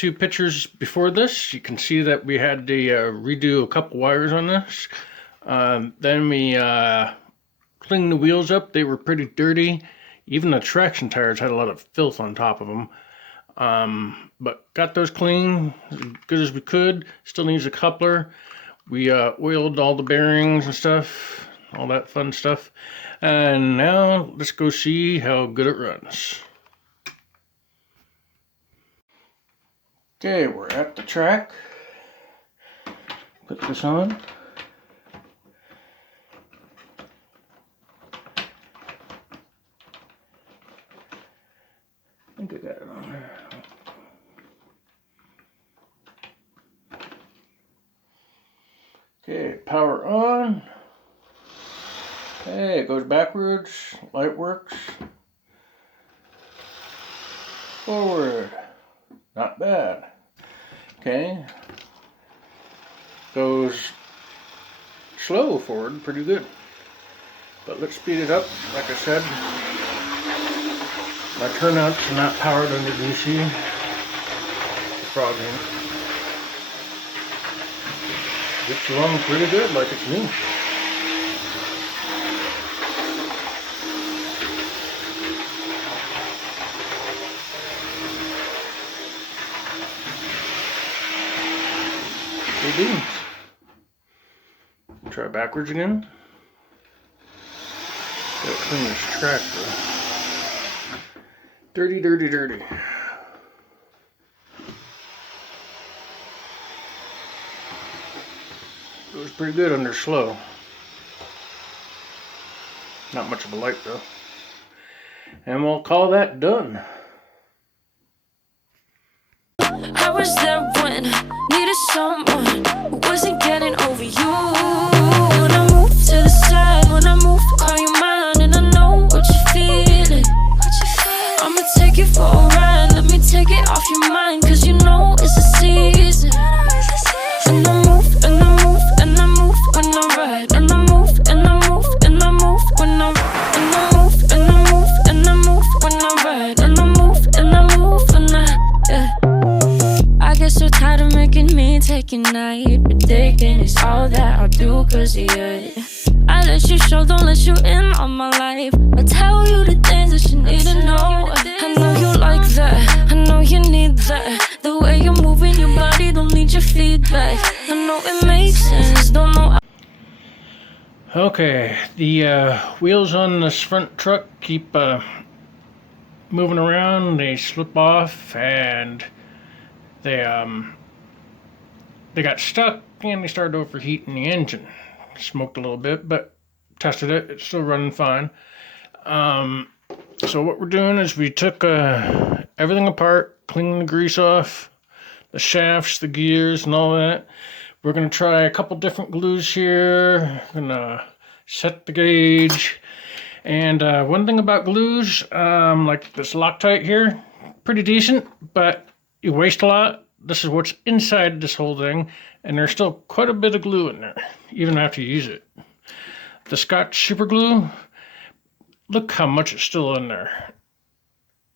two pictures before this, you can see that we had to redo a couple wires on this. Then we cleaned the wheels up. They were pretty dirty. Even the traction tires had a lot of filth on top of them. But got those clean as good as we could. Still needs a coupler. We oiled all the bearings and stuff, all that fun stuff. And now let's go see how good it runs. Okay, we're at the track. Put this on. I think I got it on there. Okay, power on. Hey, it goes backwards. Light works. Forward. Not bad. Okay. Goes slow forward, pretty good. But let's speed it up. Like I said, my turnouts are not powered under DC. The frog ain't. Gets along pretty good, like it's new. Try backwards again. Gotta clean this track though. Dirty, dirty, dirty. Goes pretty good under slow. Not much of a light though. And we'll call that done. I was there when needed someone who wasn't getting over you. When I move to the side, when I move, call you mine, and I know what you're feeling. I'ma take you for a ride, let me take it off your mind, cause you know it's a season. And I move, and I move, and I move when I ride, and I move, and I move, and I move when I ride, and I move, and I move, and I move when I ride, and I move, and I move when yeah. I get so tired of making me take a night, but taking is all that I'll do cause of you. I let you show, don't let you in on my life. I tell you the things that you need to know. I know you like that, I know you need that. The way you're moving your body, don't need your feedback. I know it makes sense, don't know. Okay, the wheels on this front truck keep moving around. They slip off and they got stuck and they started overheating the engine. Smoked a little bit, but tested it. It's still running fine. So what we're doing is we took everything apart, cleaning the grease off, the shafts, the gears, and all that. We're going to try a couple different glues here. We're going to set the gauge. And one thing about glues, like this Loctite here, pretty decent, but you waste a lot. This is what's inside this whole thing, and there's still quite a bit of glue in there, even after you use it. The Scotch Super Glue, look how much is still in there.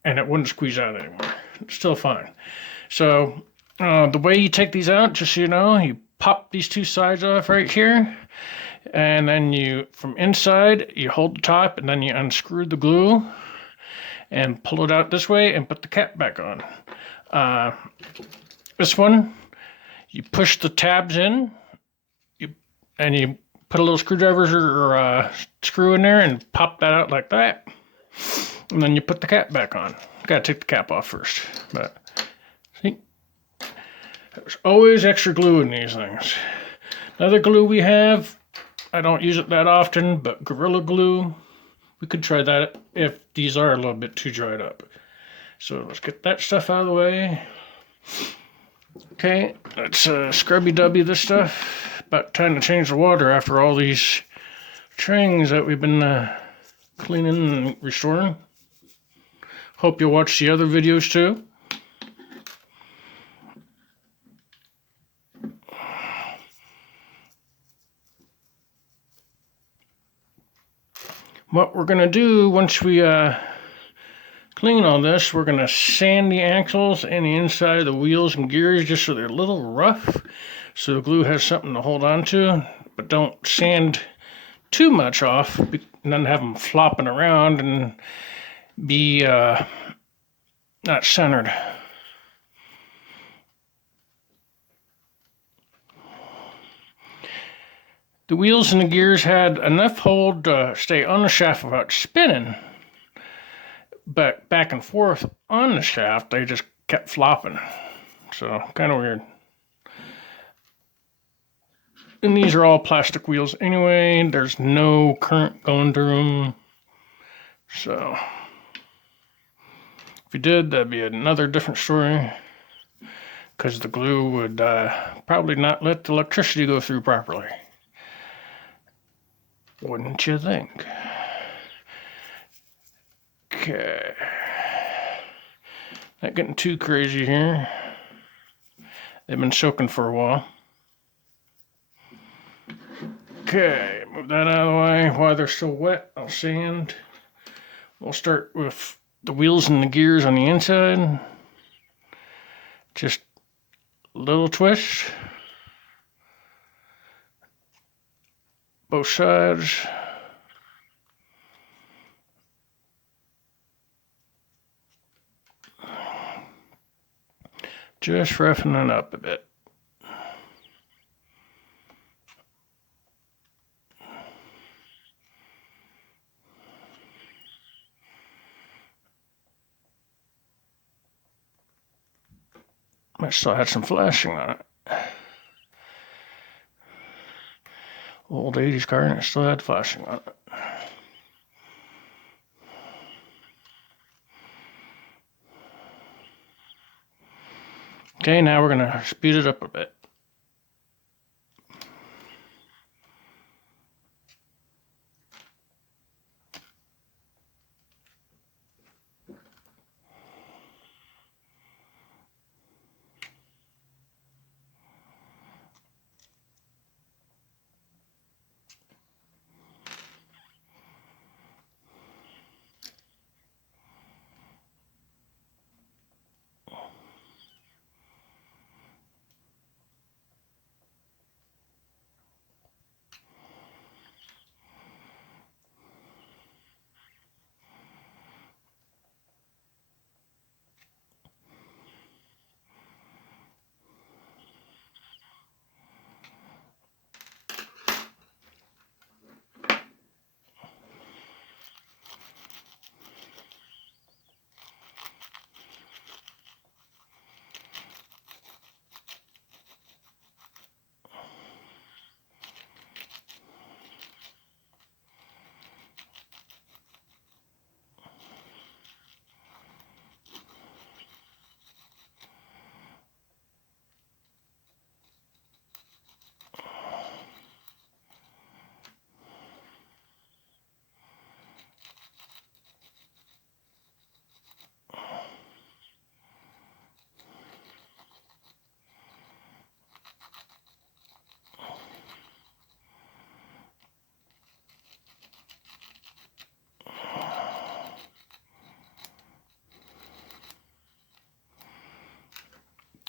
And it wouldn't squeeze out anymore. It's still fine. So, the way you take these out, just so you know, you pop these two sides off right here, and then you, from inside, you hold the top, and then you unscrew the glue, and pull it out this way, and put the cap back on. This one, you push the tabs in, and you put a little screwdriver or screw in there and pop that out like that. And then you put the cap back on. Gotta take the cap off first. But see, there's always extra glue in these things. Another glue we have, I don't use it that often, but Gorilla Glue. We could try that if these are a little bit too dried up. So let's get that stuff out of the way. Okay, let's scrubby-dubby this stuff. About time to change the water after all these trains that we've been cleaning and restoring. Hope you'll watch the other videos too. What we're going to do once we clean all this, we're going to sand the axles and the inside of the wheels and gears just so they're a little rough, so the glue has something to hold on to, but don't sand too much off and then have them flopping around and be not centered. The wheels and the gears had enough hold to stay on the shaft without spinning, but back and forth on the shaft, they just kept flopping. So, kind of weird. And these are all plastic wheels anyway. There's no current going through them. So, if you did, that'd be another different story. Because the glue would probably not let the electricity go through properly. Wouldn't you think? Okay. Not getting too crazy here. They've been soaking for a while. Okay, move that out of the way. While they're still wet, I'll sand. We'll start with the wheels and the gears on the inside. Just a little twist. Both sides. Just roughing it up a bit. I still had some flashing on it. Old 80s car and it still had flashing on it. Okay, now we're going to speed it up a bit.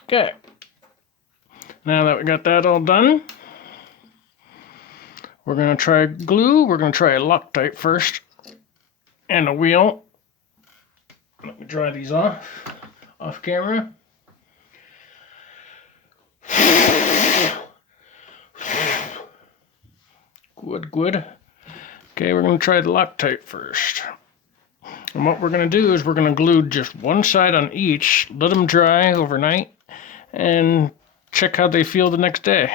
Okay, now that we got that all done, we're going to try glue. We're going to try Loctite first, and a wheel. Let me dry these off camera. Good. Okay, we're going to try the Loctite first. And what we're going to do is we're going to glue just one side on each, let them dry overnight, and check how they feel the next day.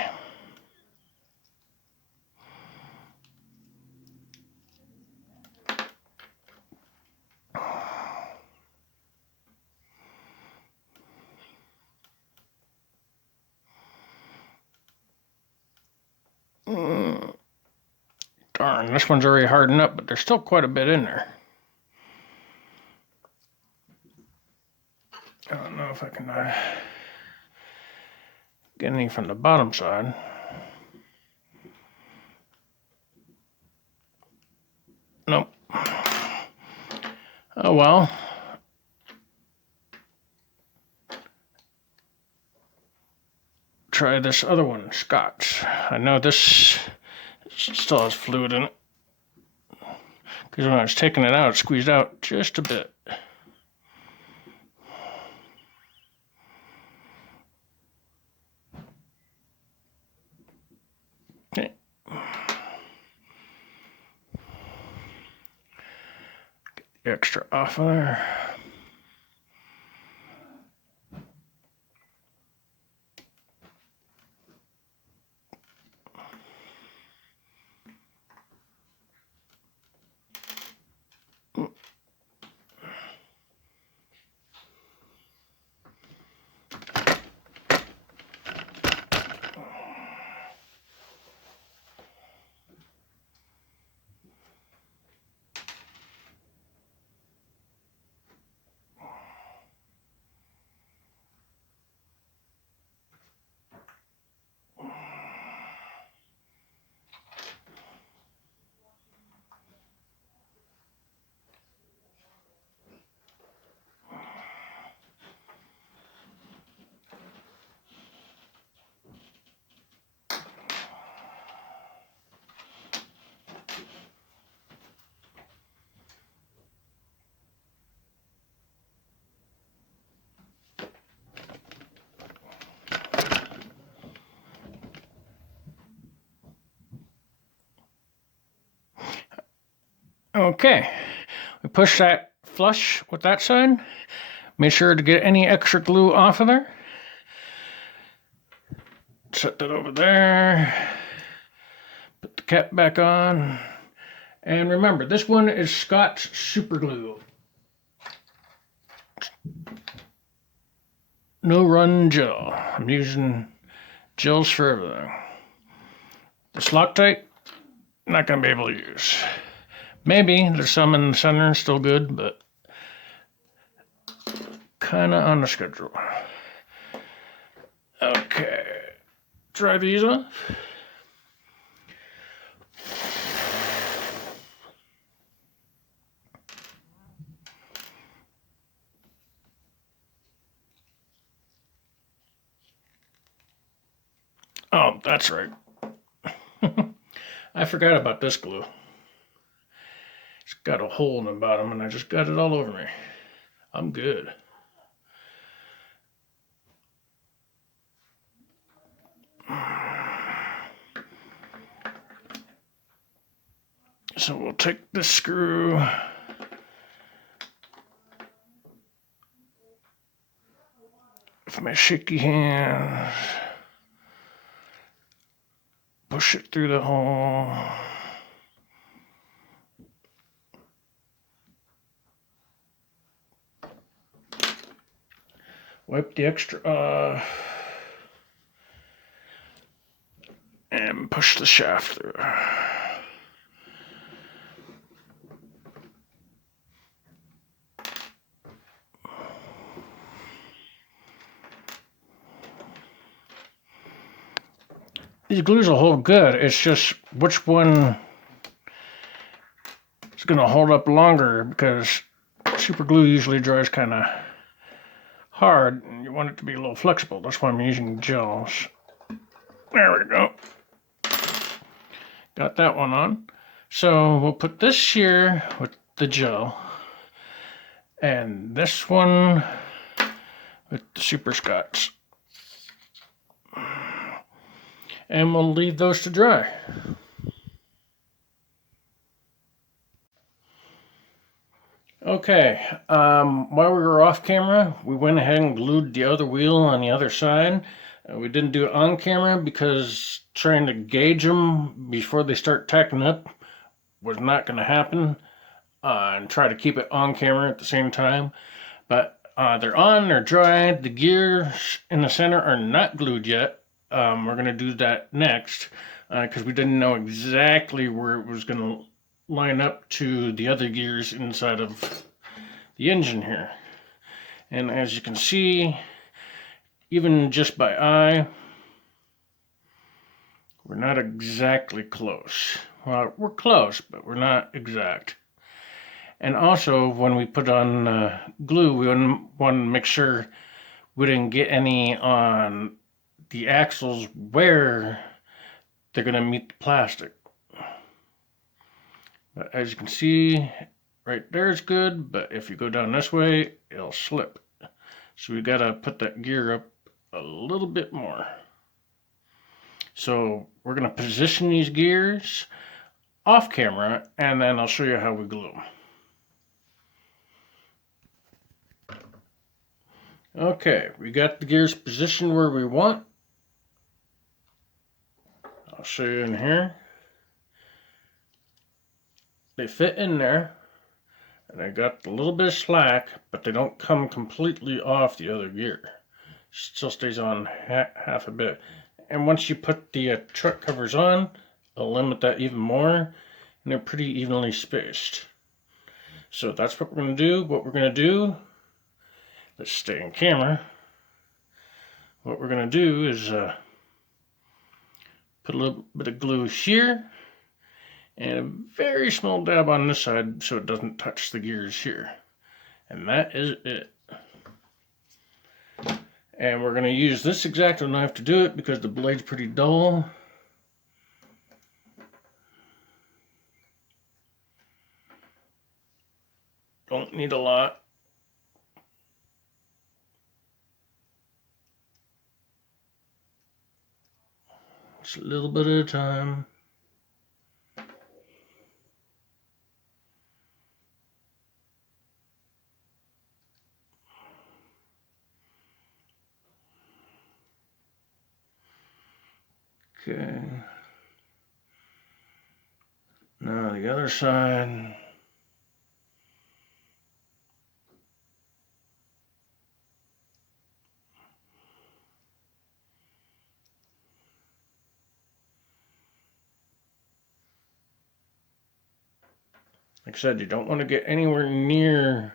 Darn, this one's already hardened up, but there's still quite a bit in there. I don't know if I can get any from the bottom side. Nope. Oh well, try this other one, Scott's. I know this still has fluid in it, because when I was taking it out, it squeezed out just a bit. Okay. Get the extra off of there. Okay, we push that flush with that side. Make sure to get any extra glue off of there. Set that over there. Put the cap back on. And remember, this one is Scott's Super Glue. No run gel. I'm using gels for everything. This Loctite, not going to be able to use. Maybe there's some in the center still good, but kind of on the schedule. Okay, dry these off. Oh, that's right. I forgot about this glue. It's got a hole in the bottom and I just got it all over me. I'm good. So we'll take this screw. With my shaky hands. Push it through the hole. Wipe the extra off. And push the shaft through. These glues will hold good. It's just which one is going to hold up longer, because super glue usually dries kind of hard and you want it to be a little flexible. That's why I'm using gels. There we go. Got that one on. So we'll put this here with the gel and this one with the Super Scotts. And we'll leave those to dry. Okay, while we were off camera, we went ahead and glued the other wheel on the other side. We didn't do it on camera because trying to gauge them before they start tacking up was not going to happen. And try to keep it on camera at the same time. But they're on, they're dry. The gears in the center are not glued yet. We're going to do that next because we didn't know exactly where it was going to line up to the other gears inside of the engine here. And as you can see, even just by eye, we're not exactly close. Well, we're close, but we're not exact. And also, when we put on glue, we want to make sure we didn't get any on the axles where they're going to meet the plastic. But as you can see, right there is good, but if you go down this way, it'll slip. So we got to put that gear up a little bit more. So we're going to position these gears off camera, and then I'll show you how we glue them. Okay, we got the gears positioned where we want. I'll show you in here. They fit in there, and they got a little bit of slack, but they don't come completely off the other gear. Still stays on half a bit. And once you put the truck covers on, it'll limit that even more, and they're pretty evenly spaced. So that's what we're going to do. What we're going to do, let's stay in camera. What we're going to do is put a little bit of glue here, and a very small dab on this side so it doesn't touch the gears here. And that is it. And we're going to use this X-Acto knife to do it because the blade's pretty dull. Don't need a lot. Just a little bit at a time. Okay. Now the other side. Like I said, you don't want to get anywhere near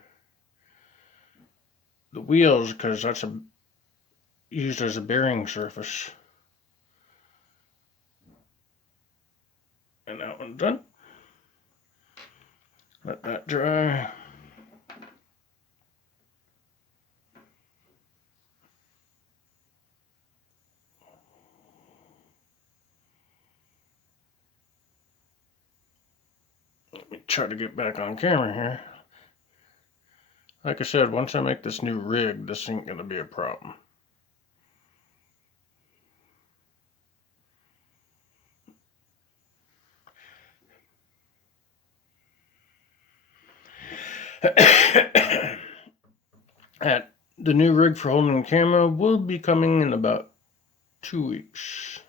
the wheels because that's used as a bearing surface. And that one's done. Let that dry. Let me try to get back on camera here. Like I said, once I make this new rig, this ain't going to be a problem. The new rig for holding the camera will be coming in about 2 weeks.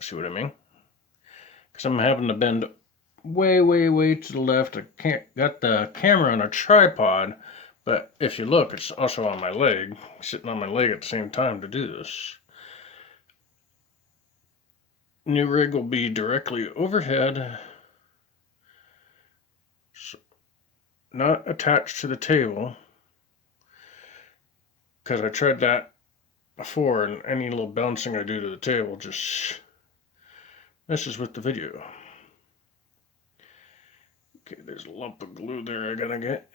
See what I mean? Because I'm having to bend way to the left. I got the camera on a tripod, but if you look, it's also on my leg, sitting on my leg at the same time to do this. New rig will be directly overhead, so not attached to the table, because I tried that before, and any little bouncing I do to the table just messes with the video. Okay, there's a lump of glue there I gotta get.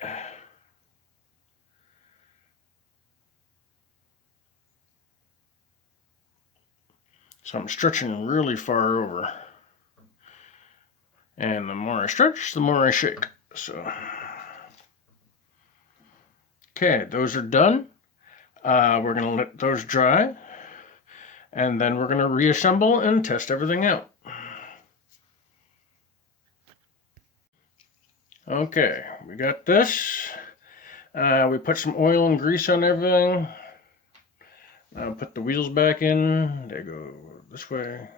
So I'm stretching really far over. And the more I stretch, the more I shake. So, okay, those are done. We're gonna let those dry. And then we're gonna reassemble and test everything out. Okay, we got this. We put some oil and grease on everything. Put the wheels back in. They go this way.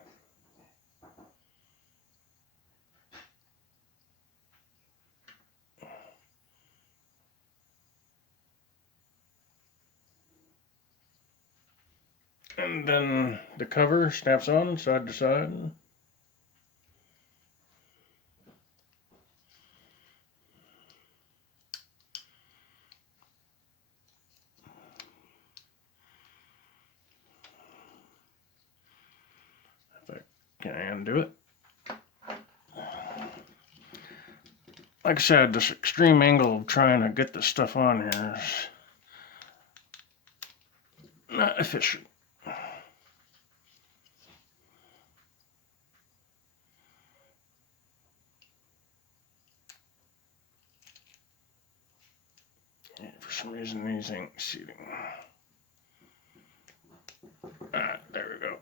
And then the cover snaps on side to side. If I can undo it. Like I said, this extreme angle of trying to get this stuff on here is not efficient. And for some reason these ain't seating. There we go.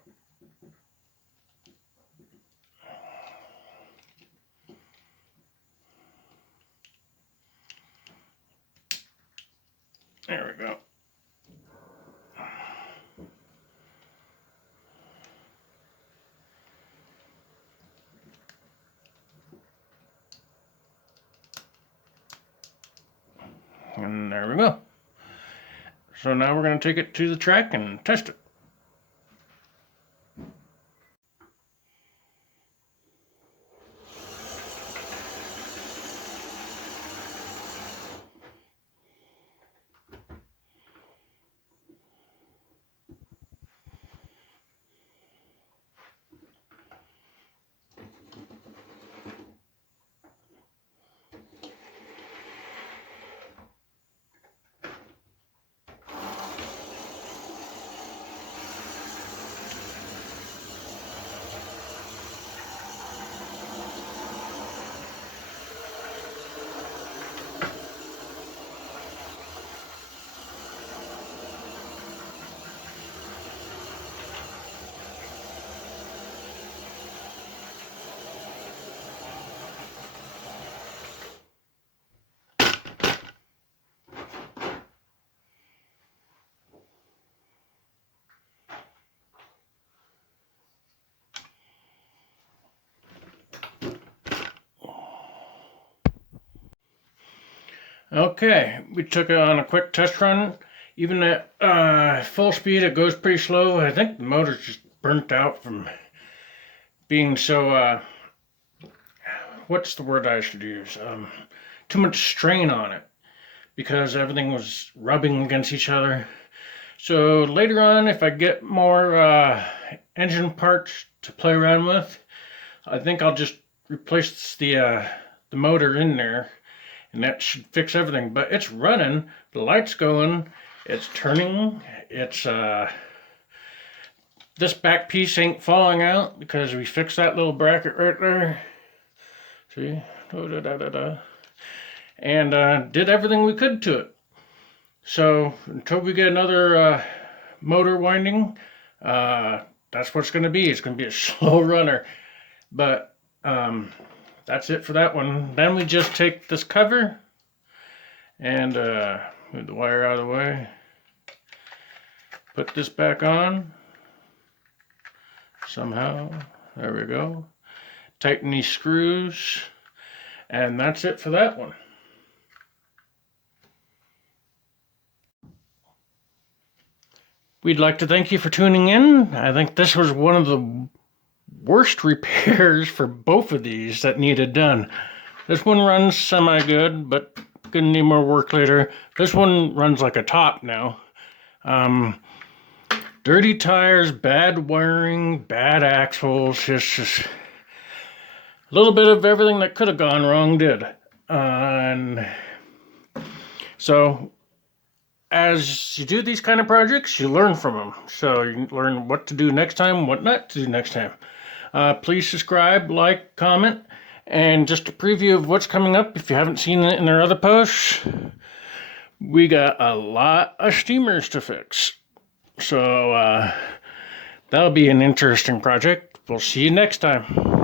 There we go. And there we go. So now we're going to take it to the track and test it. Okay, we took it on a quick test run. Even at full speed, it goes pretty slow. I think the motor's just burnt out from being so, what's the word I should use? Too much strain on it because everything was rubbing against each other. So later on, if I get more engine parts to play around with, I think I'll just replace the motor in there. And that should fix everything. But it's running, the light's going, it's turning, it's this back piece ain't falling out because we fixed that little bracket right there. See? And did everything we could to it. So until we get another motor winding, that's what it's going to be. It's going to be a slow runner. But that's it for that one. Then we just take this cover and move the wire out of the way. Put this back on somehow. There we go. Tighten these screws. And that's it for that one. We'd like to thank you for tuning in. I think this was one of the worst repairs for both of these that needed done. This one runs semi-good, but gonna need more work later. This one runs like a top now. Dirty tires, bad wiring, bad axles, just a little bit of everything that could have gone wrong did. And so as you do these kind of projects, you learn from them. So you learn what to do next time, what not to do next time. Please subscribe, like, comment, and just a preview of what's coming up if you haven't seen it in our other posts. We got a lot of steamers to fix. So that'll be an interesting project. We'll see you next time.